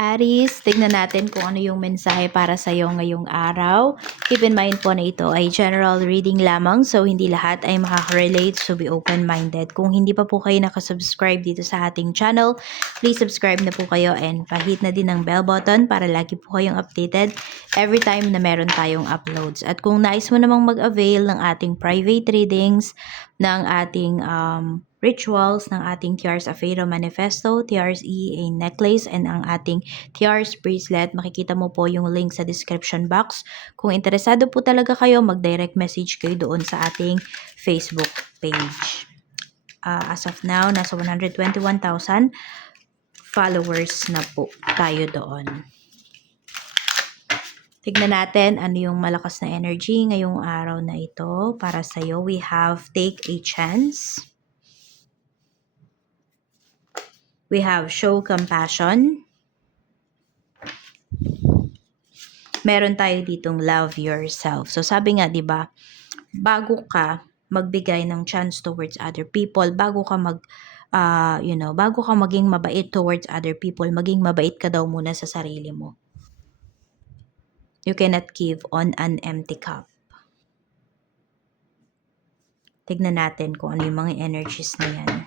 Aries, tignan natin kung ano yung mensahe para sa iyo ngayong araw. Keep in mind po na ito ay general reading lamang, so hindi lahat ay makaka-relate, so be open-minded. Kung hindi pa po kayo nakasubscribe dito sa ating channel, please subscribe na po kayo and pahit na din ng bell button para lagi po kayong updated every time na meron tayong uploads. At kung nais mo namang mag-avail ng ating private readings, ng ating rituals, ng ating Tiaras Afero Manifesto, Tiaras EA necklace, and ang ating Tiaras bracelet, makikita mo po yung link sa description box. Kung interesado po talaga kayo, mag-direct message kayo doon sa ating Facebook page. As of now, nasa 121,000 followers na po tayo doon. Tignan natin ano yung malakas na energy ngayong araw na ito para sa'yo. We have take a chance. We have show compassion. Meron tayo ditong love yourself. So sabi nga, 'di ba, bago ka magbigay ng chance towards other people, bago ka bago ka maging mabait towards other people, maging mabait ka daw muna sa sarili mo. You cannot give on an empty cup. Tignan natin kung ano yung mga energies na yan.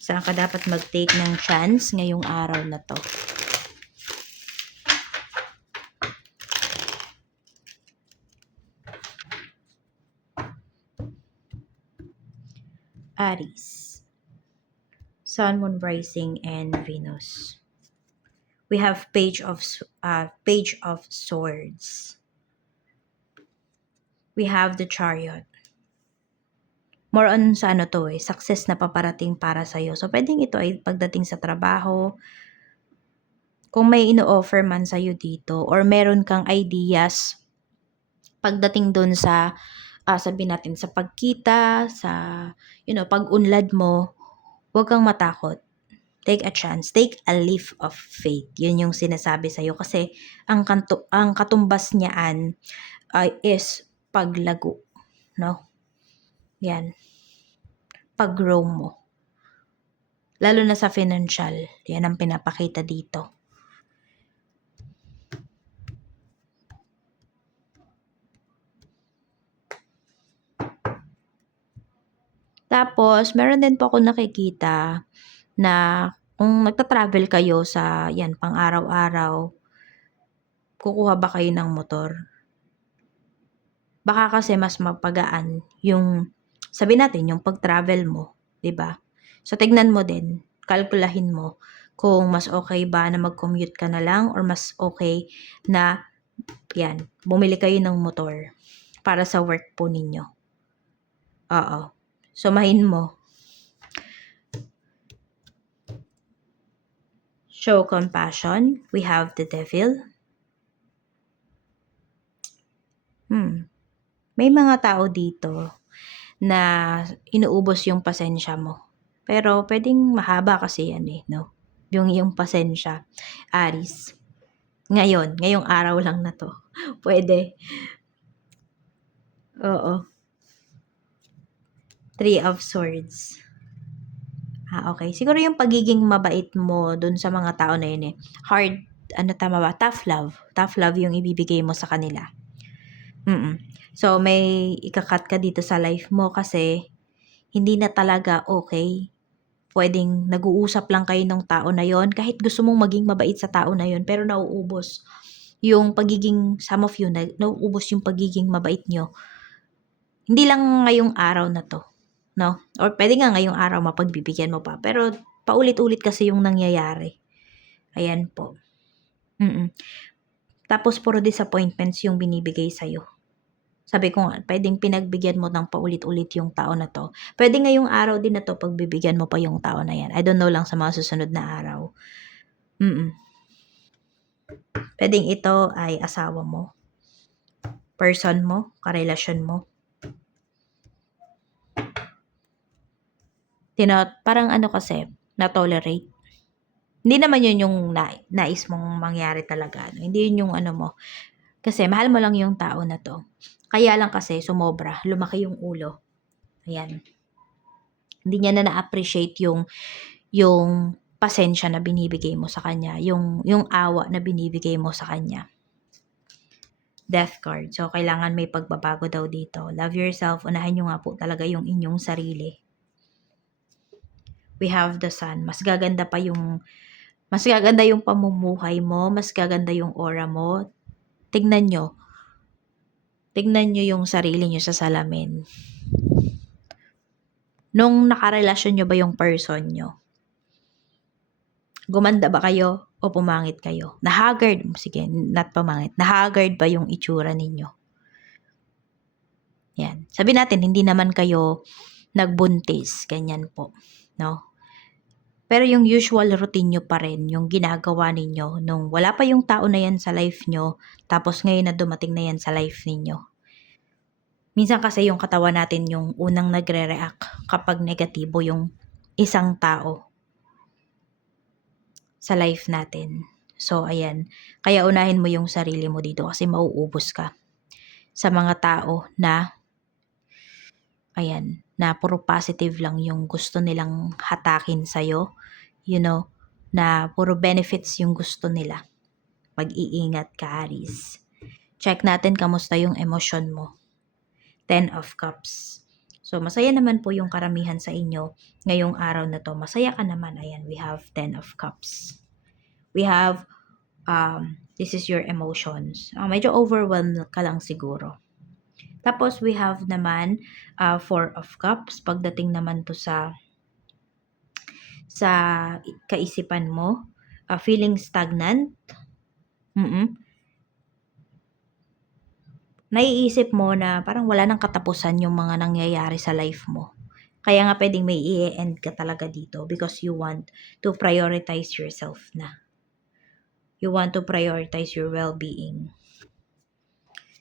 Saan ka dapat mag-take ng chance ngayong araw na to? Aries, Sun, Moon, Rising, and Venus. We have Page of Swords. We have the Chariot. More on sa ano to success na paparating para sa'yo. So, pwedeng ito ay pagdating sa trabaho, kung may ino-offer man sa'yo dito, or meron kang ideas pagdating dun sa, sabihin natin, sa pagkita, sa, pag-unlad mo, huwag kang matakot. Take a chance. Take a leap of faith. Yun yung sinasabi sa'yo. Kasi, ang katumbas niyaan is paglago. No? Yan. Pag-grow mo. Lalo na sa financial. Yan ang pinapakita dito. Tapos, meron din po ako nakikita na kung nagta-travel kayo sa yan, pang araw-araw, kukuha ba kayo ng motor? Baka kasi mas mapagaan yung, sabi natin, yung pag-travel mo, 'di ba? So, tignan mo din, kalkulahin mo kung mas okay ba na mag-commute ka na lang or mas okay na, yan, bumili kayo ng motor para sa work po ninyo. Oo. Sumahin mo. Show compassion. We have the devil. May mga tao dito na inuubos yung pasensya mo. Pero pwedeng mahaba kasi yan no? Yung pasensya. Aries. Ngayong araw lang na to. Pwede. Oo. Three of Swords. Okay. Siguro yung pagiging mabait mo dun sa mga tao na yun hard, tama ba? Tough love. Tough love yung ibibigay mo sa kanila. So, may ikakat ka dito sa life mo kasi hindi na talaga okay. Pwedeng nag-uusap lang kayo ng tao na yon, kahit gusto mong maging mabait sa tao na yon, pero nauubos yung pagiging, some of you, nauubos yung pagiging mabait nyo. Hindi lang ngayong araw na to, no? Or pwede nga ngayong araw mapagbibigyan mo pa, pero paulit-ulit kasi yung nangyayari. Ayan po. Tapos puro disappointments yung binibigay sa'yo. Sabi ko nga, pwedeng pinagbigyan mo ng paulit-ulit yung tao na to. Pwede ngayong araw din na to, pagbibigyan mo pa yung tao na yan. I don't know lang sa mga susunod na araw. Pwedeng ito ay asawa mo, person mo, karelasyon mo. Parang kasi, na-tolerate. Hindi naman yun yung nais mong mangyari talaga. Hindi yun yung mo. Kasi mahal mo lang yung tao na to. Kaya lang kasi sumobra, lumaki yung ulo. Ayan. Hindi niya na na-appreciate yung pasensya na binibigay mo sa kanya, yung awa na binibigay mo sa kanya. Death card. So, kailangan may pagbabago daw dito. Love yourself. Unahin nyo nga po talaga yung inyong sarili. We have the sun. Mas gaganda yung pamumuhay mo. Mas gaganda yung aura mo. Tignan nyo. Tignan nyo yung sarili nyo sa salamin. Nung nakarelasyon nyo ba yung person nyo? Gumanda ba kayo o pumangit kayo? Nahagard, sige, not pamangit. Nahagard ba yung itsura ninyo? Yan. Sabi natin, hindi naman kayo nagbuntis. Ganyan po. No? Pero yung usual routine nyo pa rin, yung ginagawa ninyo nung wala pa yung tao na yan sa life nyo, tapos ngayon na dumating na yan sa life ninyo. Minsan kasi yung katawan natin yung unang nagre-react kapag negatibo yung isang tao sa life natin. So, ayan. Kaya unahin mo yung sarili mo dito kasi mauubos ka sa mga tao na, ayan, na puro positive lang yung gusto nilang hatakin sa'yo. You know, na puro benefits yung gusto nila. Mag-iingat ka, Aries. Check natin kamusta yung emosyon mo. 10 of Cups. So, masaya naman po yung karamihan sa inyo ngayong araw na to. Masaya ka naman. Ayan, we have 10 of Cups. We have, this is your emotions. Medyo overwhelmed ka lang siguro. Tapos, we have naman 4 of Cups. Pagdating naman to sa kaisipan mo, feeling stagnant. Naiisip mo na parang wala nang katapusan yung mga nangyayari sa life mo. Kaya nga pwedeng may i-end ka talaga dito because you want to prioritize yourself na. You want to prioritize your well-being.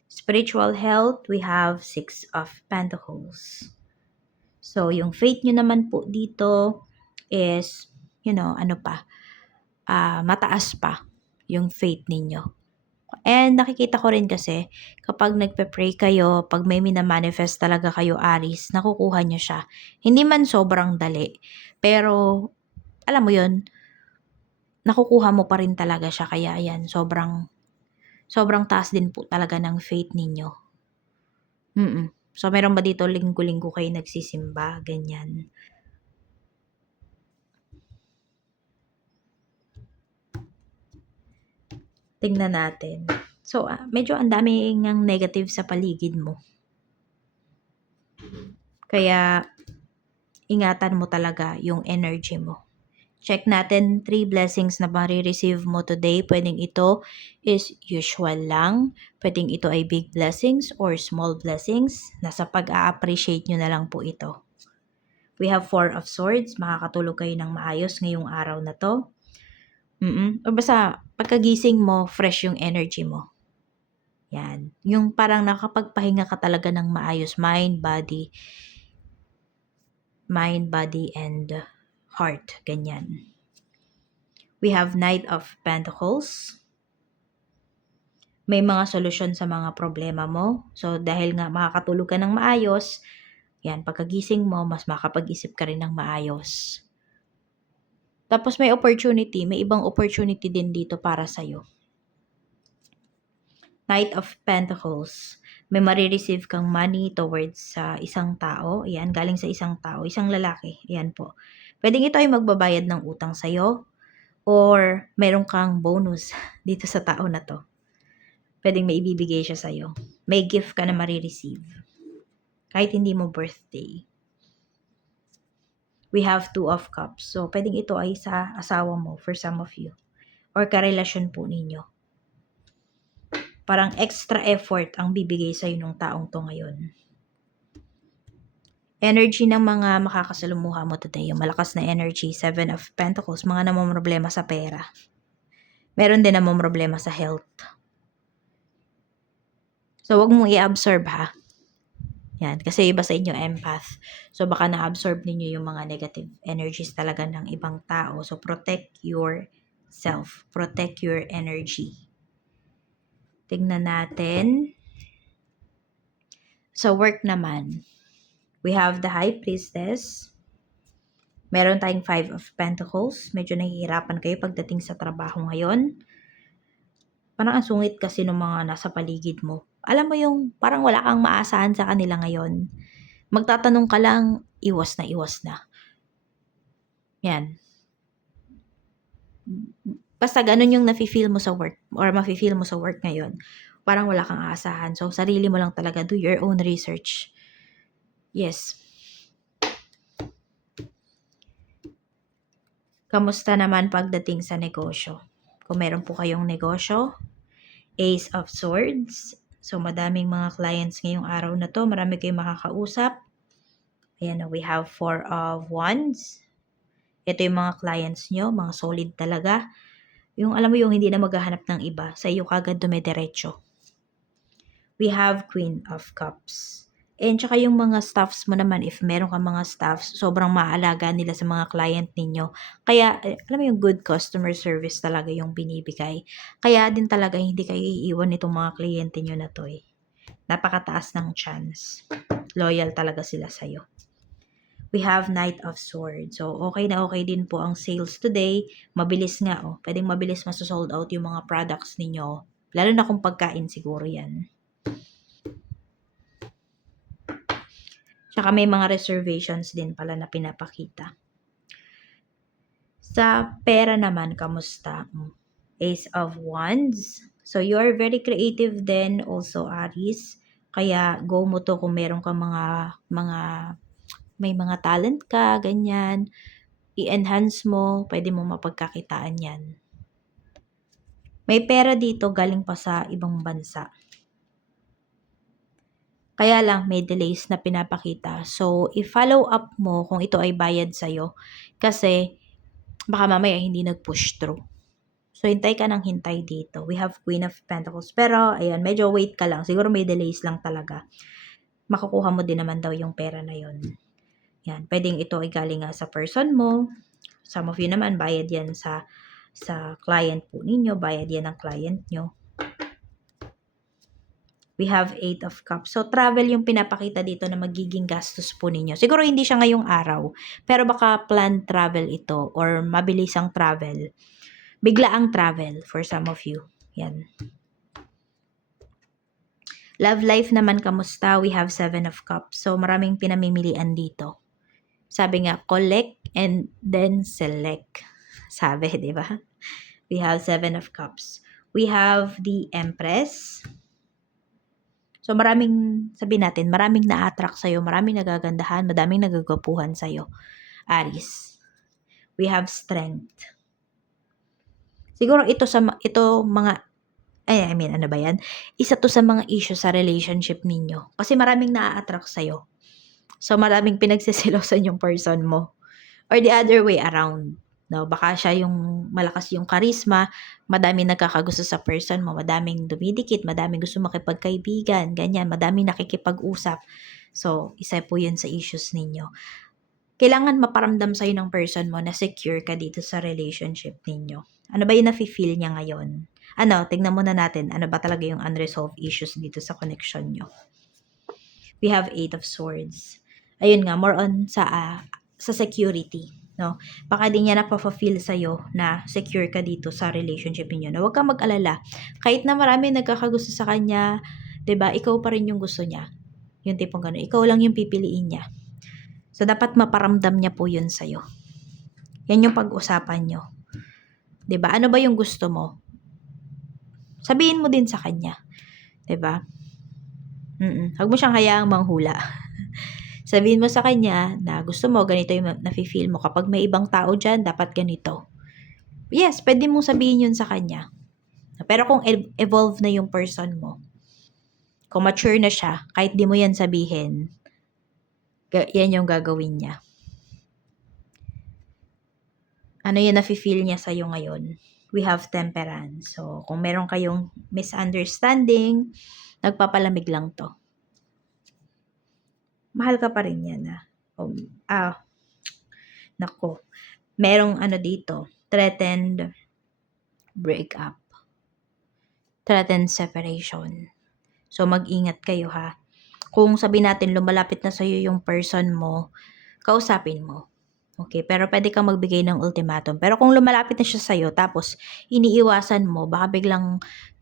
Spiritual health, we have 6 of Pentacles. So, yung faith nyo naman po dito is, mataas pa yung faith ninyo. And nakikita ko rin kasi, kapag nagpe-pray kayo, pag may minamanifest talaga kayo, Aries, nakukuha nyo siya. Hindi man sobrang dali, pero, alam mo yun, nakukuha mo pa rin talaga siya. Kaya ayan, sobrang taas din po talaga ng faith ninyo. So, meron ba dito linggo-linggo kayo nagsisimba? Ganyan. Tingnan natin. So, medyo ang dami ngang negative sa paligid mo. Kaya, ingatan mo talaga yung energy mo. Check natin 3 blessings na marireceive mo today. Pwedeng ito is usual lang. Pwedeng ito ay big blessings or small blessings. Nasa pag-a-appreciate nyo na lang po ito. We have 4 of Swords. Makakatulog kayo ng maayos ngayong araw na to. O basta, pagkagising mo, fresh yung energy mo. Yan. Yung parang nakapagpahinga ka talaga ng maayos. Mind, body, and heart. Ganyan. We have Knight of Pentacles. May mga solusyon sa mga problema mo. So, dahil nga makakatulog ka ng maayos, yan, pagkagising mo, mas makapag-isip ka rin ng maayos. Tapos may ibang opportunity din dito para sa'yo. Knight of Pentacles. May marireceive kang money towards sa isang tao. Ayan, galing sa isang tao, isang lalaki. Ayan po. Pwedeng ito ay magbabayad ng utang sa'yo or meron kang bonus dito sa tao na to. Pwedeng may ibibigay siya sa'yo. May gift ka na marireceive. Kahit hindi mo birthday. We have 2 of Cups. So, pwedeng ito ay sa asawa mo for some of you. Or karelasyon po ninyo. Parang extra effort ang bibigay sa'yo ng taong to ngayon. Energy ng mga makakasalumuha mo today. Yung malakas na energy. 7 of Pentacles. Mga namomroblema sa pera. Meron din namomroblema sa health. So, wag mong i-absorb ha. Yan, kasi iba sa inyo empath. So, baka na-absorb ninyo yung mga negative energies talaga ng ibang tao. So, protect yourself. Protect your energy. Tingnan natin. Sa work naman, we have the High Priestess. Meron tayong 5 of Pentacles. Medyo nahihirapan kayo pagdating sa trabaho ngayon. Parang ang sungit kasi ng mga nasa paligid mo. Alam mo yung parang wala kang maasahan sa kanila ngayon. Magtatanong ka lang, iwas na iwas na. Yan. Basta ganun yung nafe-feel mo sa work or mafe-feel mo sa work ngayon. Parang wala kang aasahan. So, sarili mo lang talaga. Do your own research. Yes. Kamusta naman pagdating sa negosyo? Kung meron po kayong negosyo, Ace of Swords. So, madaming mga clients ngayong araw na to. Marami kayong makakausap. Ayan na, we have 4 of Wands. Ito yung mga clients nyo, mga solid talaga. Yung alam mo yung hindi na maghahanap ng iba, sa iyo kagad dumidiretso. We have Queen of Cups. And tsaka yung mga staffs mo naman, if meron ka mga staffs, sobrang maalaga nila sa mga client ninyo. Kaya, alam mo yung good customer service talaga yung binibigay. Kaya din talaga hindi kayo iiwan itong mga kliyente nyo na to eh. Napakataas ng chance. Loyal talaga sila sa'yo. We have Knight of Swords. So, okay na okay din po ang sales today. Mabilis nga, oh. Pwedeng mabilis masosold out yung mga products ninyo. Lalo na kung pagkain siguro yan. Tsaka may mga reservations din pala na pinapakita. Sa pera naman, kamusta? Ace of Wands. So, you are very creative then also, Aries. Kaya, go mo to kung meron ka may mga talent ka, ganyan. I-enhance mo, pwede mo mapagkakitaan yan. May pera dito galing pa sa ibang bansa. Kaya lang may delays na pinapakita. So, i-follow up mo kung ito ay bayad sa'yo. Kasi, baka mamaya hindi nag-push through. So, hintay ka ng hintay dito. We have Queen of Pentacles. Pero, ayan, medyo wait ka lang. Siguro may delays lang talaga. Makukuha mo din naman daw yung pera na yon. Yan, pwedeng ito ay galing nga sa person mo. Some of you naman, bayad yan sa client po ninyo. Bayad yan ng client nyo. We have 8 of Cups. So, travel yung pinapakita dito na magiging gastos po ninyo. Siguro hindi siya ngayong araw, pero baka planned travel ito or mabilisang travel. Biglaang travel for some of you. Yan. Love life naman, kamusta? We have 7 of Cups. So, maraming pinamimilian dito. Sabi nga, collect and then select. Sabi, di ba? We have 7 of Cups. We have the Empress. So, sabihin natin, maraming na-attract sa'yo, maraming nagagandahan, madaming nagagapuhan sa'yo. Aries. We have strength. Siguro ano ba yan? Isa to sa mga issue sa relationship ninyo. Kasi maraming na-attract sa'yo. So, maraming pinagsisilosan yung person mo. Or the other way around. No, baka siya yung malakas yung charisma, madaming nagkakagusto sa person mo, madaming dumidikit, madaming gusto makipagkaibigan, ganyan, madaming nakikipag-usap. So, isa po yun sa issues ninyo. Kailangan maparamdam sa'yo ng person mo na secure ka dito sa relationship ninyo. Ano ba yung nafe-feel niya ngayon? Tignan muna natin, ano ba talaga yung unresolved issues dito sa connection nyo. We have 8 of Swords. Ayun nga, more on sa security. No? Baka din niya napapa-feel sa'yo na secure ka dito sa relationship niyo. Na huwag kang mag-alala. Kahit na marami nagkakagusto sa kanya, 'di ba? Ikaw pa rin yung gusto niya. Yung tipong gano'n. Ikaw lang yung pipiliin niya. So, dapat maparamdam niya po yun sa'yo. Yan yung pag-usapan nyo. 'Di ba? Ano ba yung gusto mo? Sabihin mo din sa kanya. 'Di ba? Huwag mo siyang hayaang manghula. Sabihin mo sa kanya na gusto mo, ganito yung nafe-feel mo. Kapag may ibang tao dyan, dapat ganito. Yes, pwede mong sabihin yun sa kanya. Pero kung evolve na yung person mo, kung mature na siya, kahit di mo yan sabihin, yan yung gagawin niya. Ano yung nafe-feel niya sa'yo ngayon? We have Temperance. So, kung meron kayong misunderstanding, nagpapalamig lang to. Mahal ka pa rin yan, nako. Merong dito, threatened breakup. Threatened separation. So, mag-ingat kayo, ha. Kung sabihin natin, lumalapit na sa'yo yung person mo, kausapin mo. Okay, pero pwede kang magbigay ng ultimatum. Pero kung lumalapit na siya sa'yo tapos iniiwasan mo, baka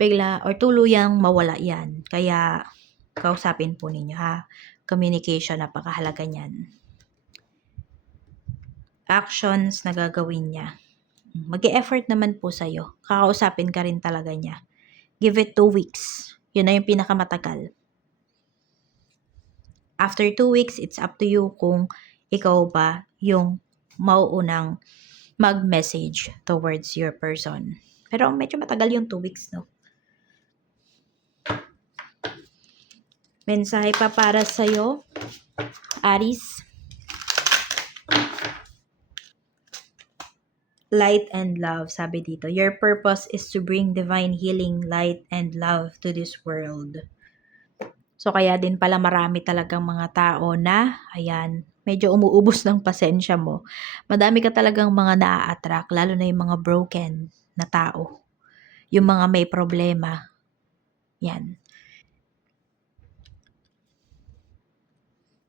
bigla or tuluyang mawala yan. Kaya kausapin po ninyo ha. Communication, napakahalaga niyan. Actions na gagawin niya. Mag-e-effort naman po sa'yo. Kakausapin ka rin talaga niya. Give it 2 weeks. Yun na yung pinakamatagal. After 2 weeks, it's up to you kung ikaw ba yung mauunang mag-message towards your person. Pero medyo matagal yung 2 weeks, no? Mensahe pa para sa'yo, Aries. Light and love, sabi dito. Your purpose is to bring divine healing, light, and love to this world. So, kaya din pala marami talagang mga tao na, ayan, medyo umuubos ng pasensya mo. Madami ka talagang mga naa-attract, lalo na yung mga broken na tao. Yung mga may problema. Yan.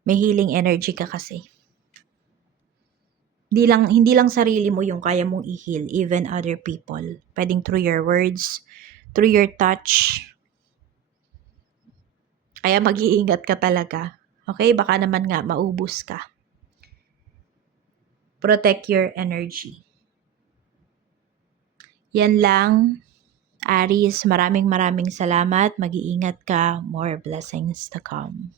May healing energy ka kasi. Hindi lang sarili mo yung kaya mong i-heal, even other people. Pwedeng through your words, through your touch. Kaya mag-iingat ka talaga. Okay? Baka naman nga maubos ka. Protect your energy. Yan lang, Aries. Maraming salamat. Mag-iingat ka. More blessings to come.